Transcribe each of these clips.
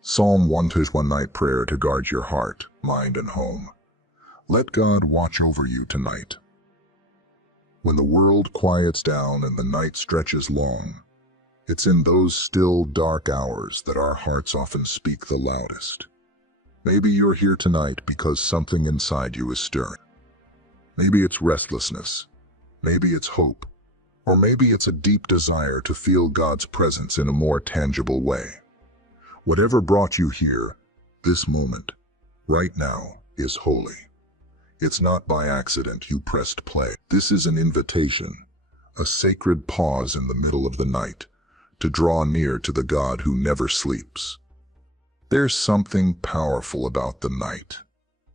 Psalm 121 Night Prayer to guard your heart, mind, and home. Let God watch over you tonight. When the world quiets down and the night stretches long, it's in those still, dark hours that our hearts often speak the loudest. Maybe you're here tonight because something inside you is stirring. Maybe it's restlessness, maybe it's hope, or maybe it's a deep desire to feel God's presence in a more tangible way. Whatever brought you here, this moment, right now, is holy. It's not by accident you pressed play. This is an invitation, a sacred pause in the middle of the night, to draw near to the God who never sleeps. There's something powerful about the night.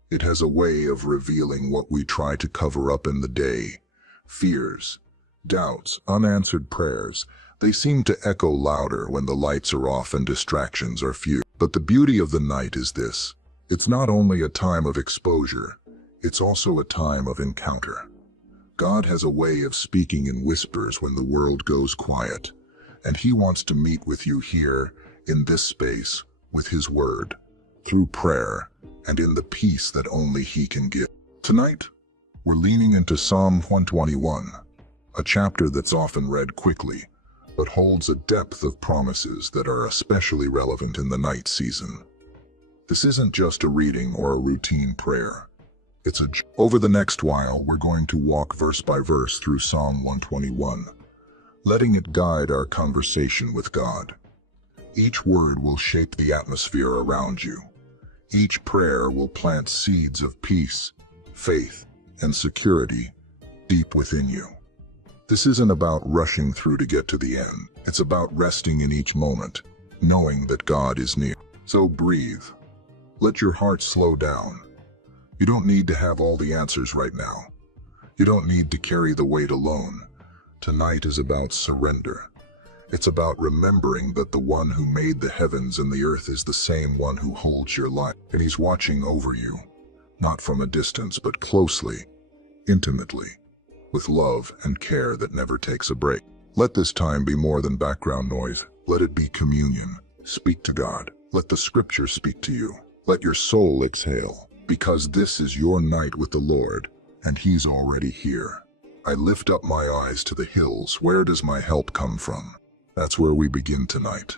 It has a way of revealing what we try to cover up in the day. Fears, doubts, unanswered prayers. They seem to echo louder when the lights are off and distractions are few. But the beauty of the night is this. It's not only a time of exposure, it's also a time of encounter. God has a way of speaking in whispers when the world goes quiet, and He wants to meet with you here, in this space, with His Word, through prayer, and in the peace that only He can give. Tonight, we're leaning into Psalm 121, a chapter that's often read quickly, but holds a depth of promises that are especially relevant in the night season. This isn't just a reading or a routine prayer. Over the next while, we're going to walk verse by verse through Psalm 121, letting it guide our conversation with God. Each word will shape the atmosphere around you. Each prayer will plant seeds of peace, faith, and security deep within you. This isn't about rushing through to get to the end. It's about resting in each moment, knowing that God is near. So breathe. Let your heart slow down. You don't need to have all the answers right now. You don't need to carry the weight alone. Tonight is about surrender. It's about remembering that the one who made the heavens and the earth is the same one who holds your life. And He's watching over you, not from a distance, but closely, intimately, with love and care that never takes a break. Let this time be more than background noise. Let it be communion. Speak to God. Let the Scripture speak to you. Let your soul exhale, because this is your night with the Lord, and He's already here. I lift up my eyes to the hills. Where does my help come from? That's where we begin tonight.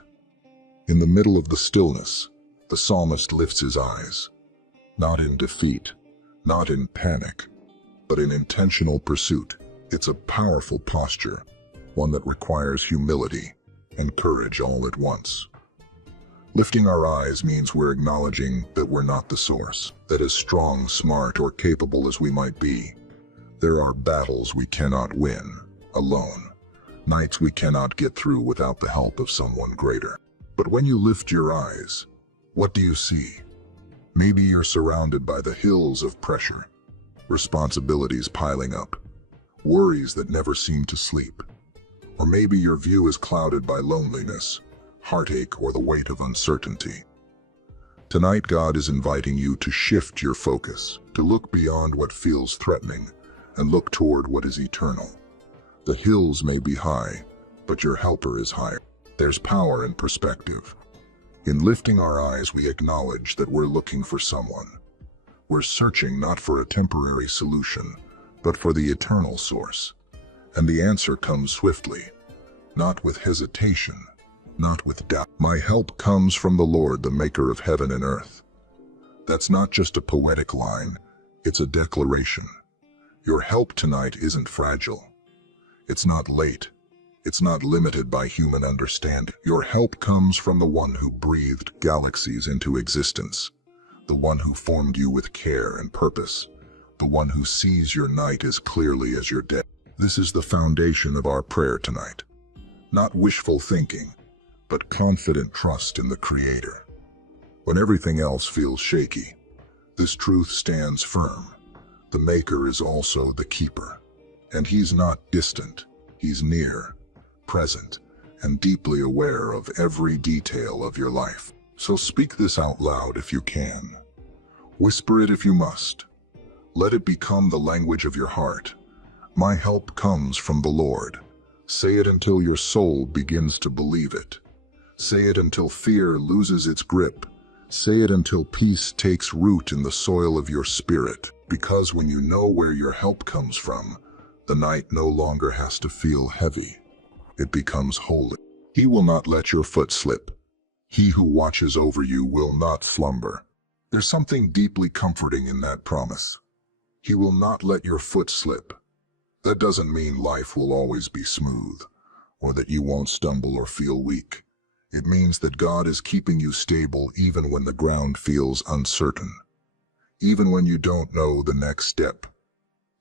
In the middle of the stillness, the psalmist lifts his eyes, not in defeat, not in panic, but in intentional pursuit. It's a powerful posture, one that requires humility and courage all at once. Lifting our eyes means we're acknowledging that we're not the source, that as strong, smart, or capable as we might be, there are battles we cannot win alone, nights we cannot get through without the help of someone greater. But when you lift your eyes, what do you see? Maybe you're surrounded by the hills of pressure, responsibilities piling up, worries that never seem to sleep. Or maybe your view is clouded by loneliness, heartache, or the weight of uncertainty. Tonight, God is inviting you to shift your focus, to look beyond what feels threatening and look toward what is eternal. The hills may be high, but your helper is higher. There's power in perspective. In lifting our eyes, we acknowledge that we're looking for someone. We're searching not for a temporary solution, but for the eternal source. And the answer comes swiftly, not with hesitation, not with doubt. My help comes from the Lord, the maker of heaven and earth. That's not just a poetic line, it's a declaration. Your help tonight isn't fragile. It's not late. It's not limited by human understanding. Your help comes from the one who breathed galaxies into existence, the one who formed you with care and purpose, the one who sees your night as clearly as your day. This is the foundation of our prayer tonight. Not wishful thinking, but confident trust in the Creator. When everything else feels shaky, this truth stands firm. The Maker is also the Keeper, and He's not distant. He's near, present, and deeply aware of every detail of your life. So speak this out loud if you can. Whisper it if you must. Let it become the language of your heart. My help comes from the Lord. Say it until your soul begins to believe it. Say it until fear loses its grip. Say it until peace takes root in the soil of your spirit. Because when you know where your help comes from, the night no longer has to feel heavy. It becomes holy. He will not let your foot slip. He who watches over you will not slumber. There's something deeply comforting in that promise. He will not let your foot slip. That doesn't mean life will always be smooth, or that you won't stumble or feel weak. It means that God is keeping you stable even when the ground feels uncertain. Even when you don't know the next step.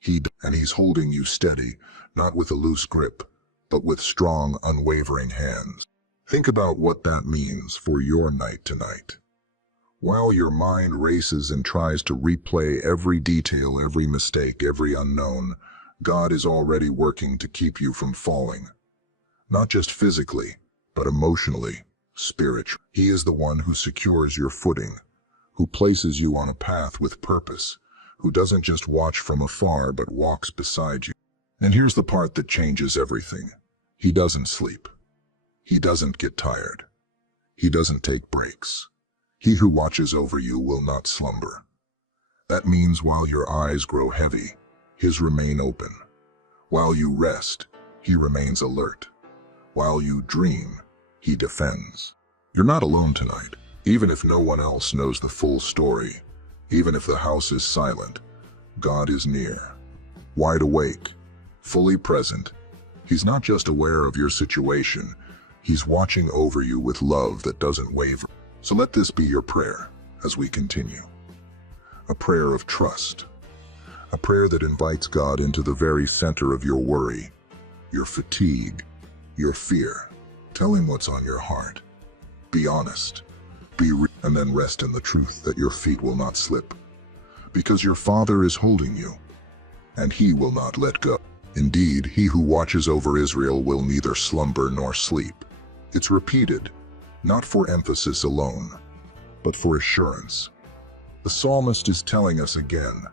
He's holding you steady, not with a loose grip, but with strong, unwavering hands. Think about what that means for your night tonight. While your mind races and tries to replay every detail, every mistake, every unknown, God is already working to keep you from falling. Not just physically, but emotionally, spiritually. He is the one who secures your footing, who places you on a path with purpose, who doesn't just watch from afar but walks beside you. And here's the part that changes everything. He doesn't sleep. He doesn't get tired. He doesn't take breaks. He who watches over you will not slumber. That means while your eyes grow heavy, his remain open. While you rest, he remains alert. While you dream, he defends. You're not alone tonight. Even if no one else knows the full story, even if the house is silent, God is near, wide awake, fully present. He's not just aware of your situation, he's watching over you with love that doesn't waver. So let this be your prayer as we continue. A prayer of trust, a prayer that invites God into the very center of your worry, your fatigue, your fear. Tell him what's on your heart. Be honest. Be real, and then rest in the truth that your feet will not slip. Because your Father is holding you, and he will not let go. Indeed, he who watches over Israel will neither slumber nor sleep. It's repeated, not for emphasis alone, but for assurance. The psalmist is telling us again,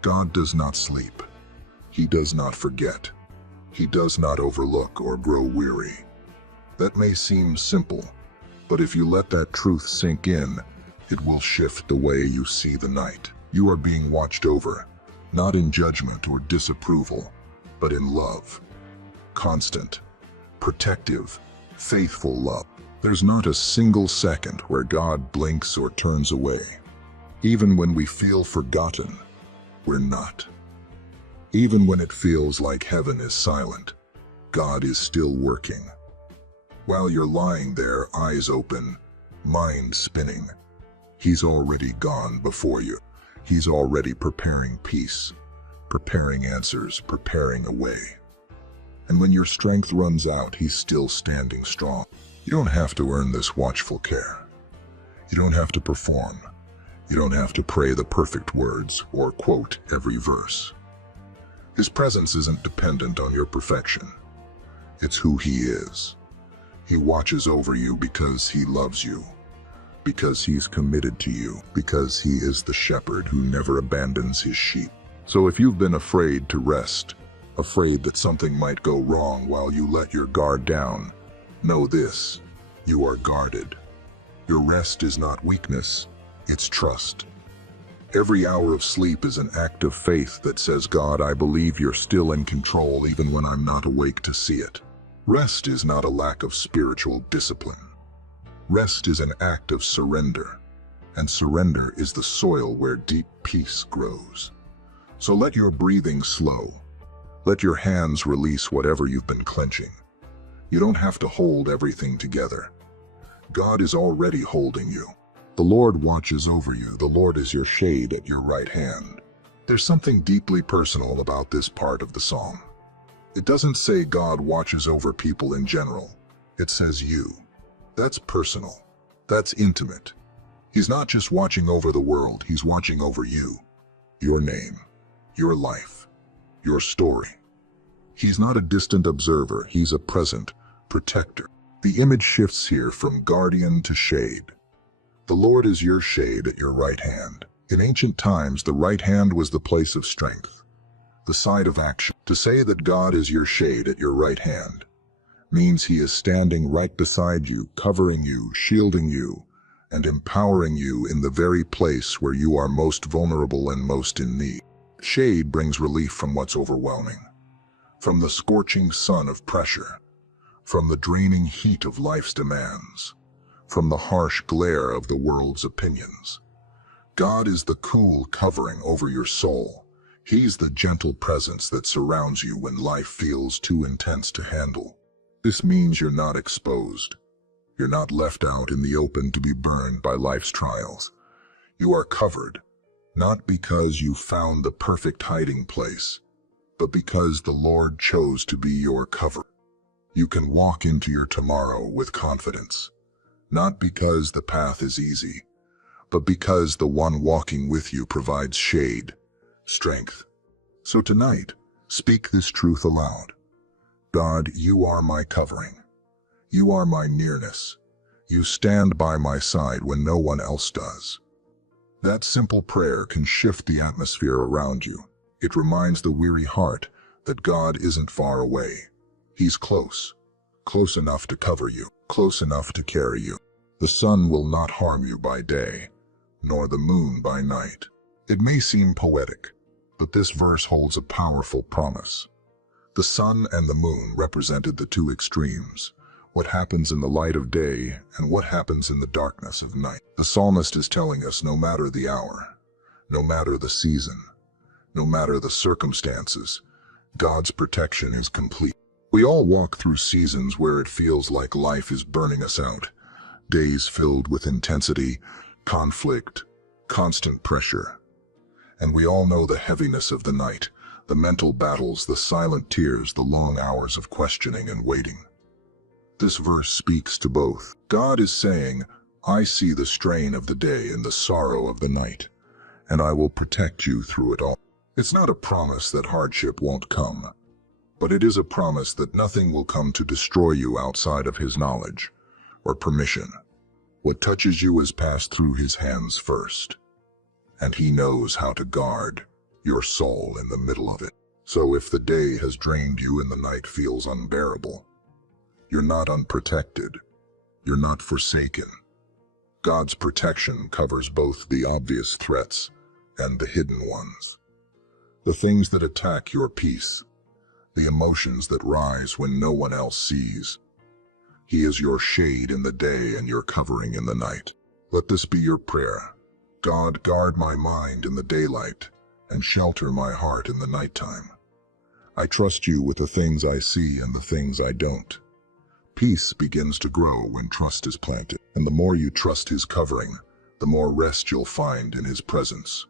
God does not sleep. He does not forget. He does not overlook or grow weary. That may seem simple, but if you let that truth sink in, it will shift the way you see the night. You are being watched over, not in judgment or disapproval, but in love. Constant, protective, faithful love. There's not a single second where God blinks or turns away. Even when we feel forgotten, we're not. Even when it feels like heaven is silent, God is still working. While you're lying there, eyes open, mind spinning, he's already gone before you. He's already preparing peace, preparing answers, preparing a way. And when your strength runs out, he's still standing strong. You don't have to earn this watchful care. You don't have to perform. You don't have to pray the perfect words or quote every verse. His presence isn't dependent on your perfection. It's who he is. He watches over you because he loves you, because he's committed to you, because he is the shepherd who never abandons his sheep. So if you've been afraid to rest, afraid that something might go wrong while you let your guard down, know this, you are guarded. Your rest is not weakness, it's trust. Every hour of sleep is an act of faith that says, God, I believe you're still in control even when I'm not awake to see it. Rest is not a lack of spiritual discipline. Rest is an act of surrender, and surrender is the soil where deep peace grows. So let your breathing slow. Let your hands release whatever you've been clenching. You don't have to hold everything together. God is already holding you. The Lord watches over you. The Lord is your shade at your right hand. There's something deeply personal about this part of the psalm. It doesn't say God watches over people in general. It says you. That's personal. That's intimate. He's not just watching over the world, he's watching over you. Your name, your life, your story. He's not a distant observer, he's a present protector. The image shifts here from guardian to shade. The Lord is your shade at your right hand. In ancient times, the right hand was the place of strength, the side of action. To say that God is your shade at your right hand means he is standing right beside you, covering you, shielding you, and empowering you in the very place where you are most vulnerable and most in need. Shade brings relief from what's overwhelming, from the scorching sun of pressure, from the draining heat of life's demands, from the harsh glare of the world's opinions. God is the cool covering over your soul. He's the gentle presence that surrounds you when life feels too intense to handle. This means you're not exposed. You're not left out in the open to be burned by life's trials. You are covered, not because you found the perfect hiding place, but because the Lord chose to be your cover. You can walk into your tomorrow with confidence, not because the path is easy, but because the one walking with you provides shade, strength. So tonight, speak this truth aloud. God, you are my covering. You are my nearness. You stand by my side when no one else does. That simple prayer can shift the atmosphere around you. It reminds the weary heart that God isn't far away. He's close, close enough to cover you, close enough to carry you. The sun will not harm you by day, nor the moon by night. It may seem poetic, but this verse holds a powerful promise. The sun and the moon represented the two extremes, what happens in the light of day and what happens in the darkness of night. The psalmist is telling us no matter the hour, no matter the season, no matter the circumstances, God's protection is complete. We all walk through seasons where it feels like life is burning us out. Days filled with intensity, conflict, constant pressure. And we all know the heaviness of the night, the mental battles, the silent tears, the long hours of questioning and waiting. This verse speaks to both. God is saying, I see the strain of the day and the sorrow of the night, and I will protect you through it all. It's not a promise that hardship won't come, but it is a promise that nothing will come to destroy you outside of his knowledge or permission. What touches you has passed through his hands first, and he knows how to guard your soul in the middle of it. So if the day has drained you and the night feels unbearable, you're not unprotected. You're not forsaken. God's protection covers both the obvious threats and the hidden ones. The things that attack your peace, the emotions that rise when no one else sees. He is your shade in the day and your covering in the night. Let this be your prayer. God, guard my mind in the daylight and shelter my heart in the nighttime. I trust you with the things I see and the things I don't. Peace begins to grow when trust is planted, and the more you trust his covering, the more rest you'll find in his presence.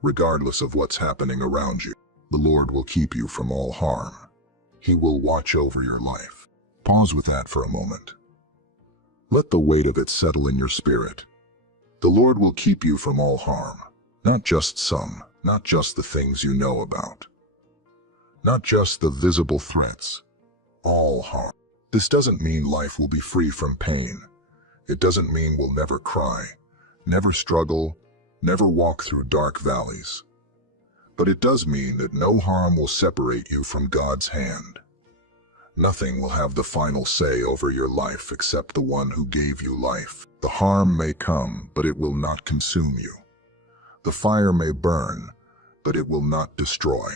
Regardless of what's happening around you, the Lord will keep you from all harm. He will watch over your life. Pause with that for a moment. Let the weight of it settle in your spirit. The Lord will keep you from all harm, not just some, not just the things you know about, not just the visible threats, all harm. This doesn't mean life will be free from pain. It doesn't mean we'll never cry, never struggle, never walk through dark valleys. But it does mean that no harm will separate you from God's hand. Nothing will have the final say over your life except the one who gave you life. The harm may come, but it will not consume you. The fire may burn, but it will not destroy.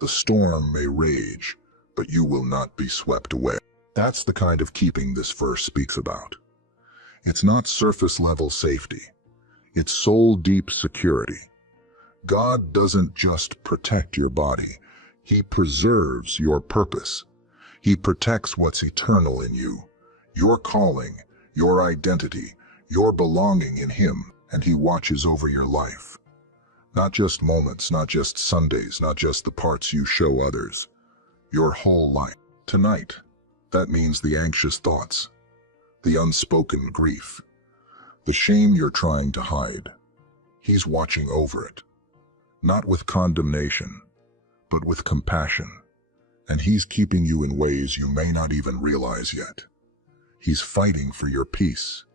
The storm may rage, but you will not be swept away. That's the kind of keeping this verse speaks about. It's not surface-level safety. It's soul-deep security. God doesn't just protect your body. He preserves your purpose. He protects what's eternal in you, your calling, your identity, your belonging in him, and he watches over your life. Not just moments, not just Sundays, not just the parts you show others. Your whole life. Tonight, that means the anxious thoughts, the unspoken grief, the shame you're trying to hide. He's watching over it, not with condemnation, but with compassion. And he's keeping you in ways you may not even realize yet. He's fighting for your peace.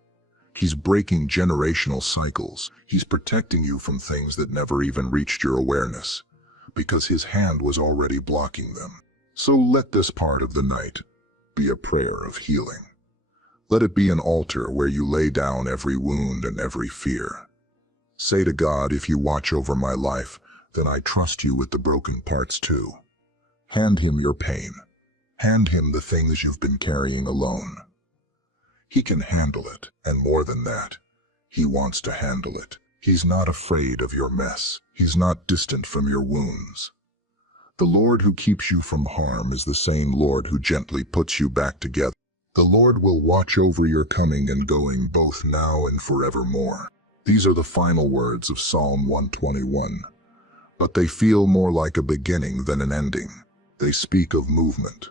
He's breaking generational cycles. He's protecting you from things that never even reached your awareness, because his hand was already blocking them. So let this part of the night be a prayer of healing. Let it be an altar where you lay down every wound and every fear. Say to God, if you watch over my life, then I trust you with the broken parts too. Hand him your pain. Hand him the things you've been carrying alone. He can handle it, and more than that, he wants to handle it. He's not afraid of your mess. He's not distant from your wounds. The Lord who keeps you from harm is the same Lord who gently puts you back together. The Lord will watch over your coming and going both now and forevermore. These are the final words of Psalm 121, but they feel more like a beginning than an ending. They speak of movement,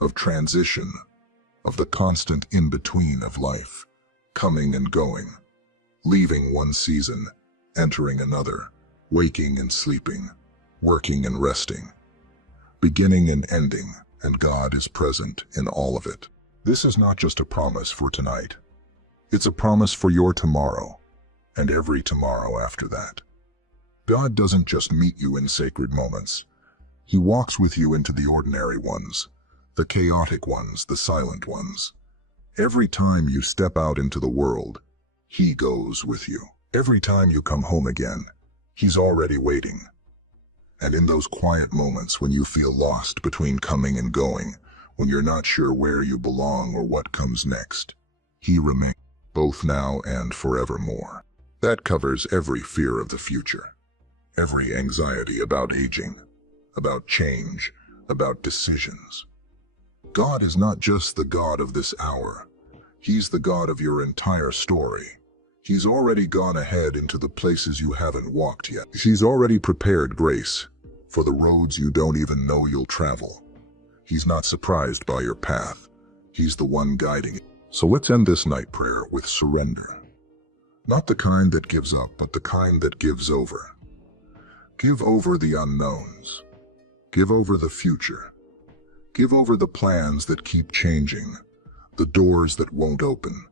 of transition, of the constant in-between of life, coming and going, leaving one season, entering another, waking and sleeping, working and resting, beginning and ending, and God is present in all of it. This is not just a promise for tonight. It's a promise for your tomorrow, and every tomorrow after that. God doesn't just meet you in sacred moments. He walks with you into the ordinary ones, the chaotic ones, the silent ones. Every time you step out into the world, he goes with you. Every time you come home again, he's already waiting. And in those quiet moments when you feel lost between coming and going, when you're not sure where you belong or what comes next, he remains, both now and forevermore. That covers every fear of the future, every anxiety about aging, about change, about decisions. God is not just the God of this hour. He's the God of your entire story. He's already gone ahead into the places you haven't walked yet. He's already prepared grace for the roads you don't even know you'll travel. He's not surprised by your path. He's the one guiding it. So let's end this night prayer with surrender. Not the kind that gives up, but the kind that gives over. Give over the unknowns. Give over the future. Give over the plans that keep changing, the doors that won't open,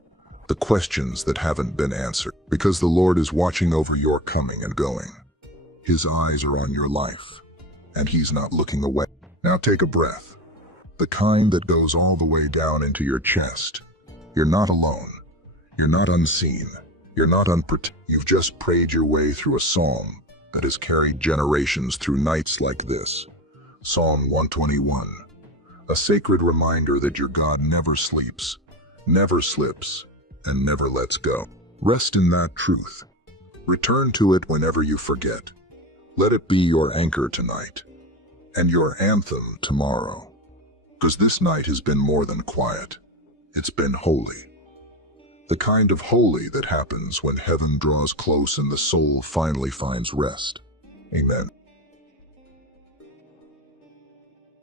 the questions that haven't been answered, because the Lord is watching over your coming and going. His eyes are on your life, and he's not looking away. Now take a breath. The kind that goes all the way down into your chest. You're not alone. You're not unseen. You're not unprotected. You've just prayed your way through a psalm that has carried generations through nights like this. Psalm 121. A sacred reminder that your God never sleeps, never slips, and never lets go. Rest in that truth. Return to it whenever you forget. Let it be your anchor tonight, and your anthem tomorrow. Because this night has been more than quiet. It's been holy. The kind of holy that happens when heaven draws close and the soul finally finds rest. Amen.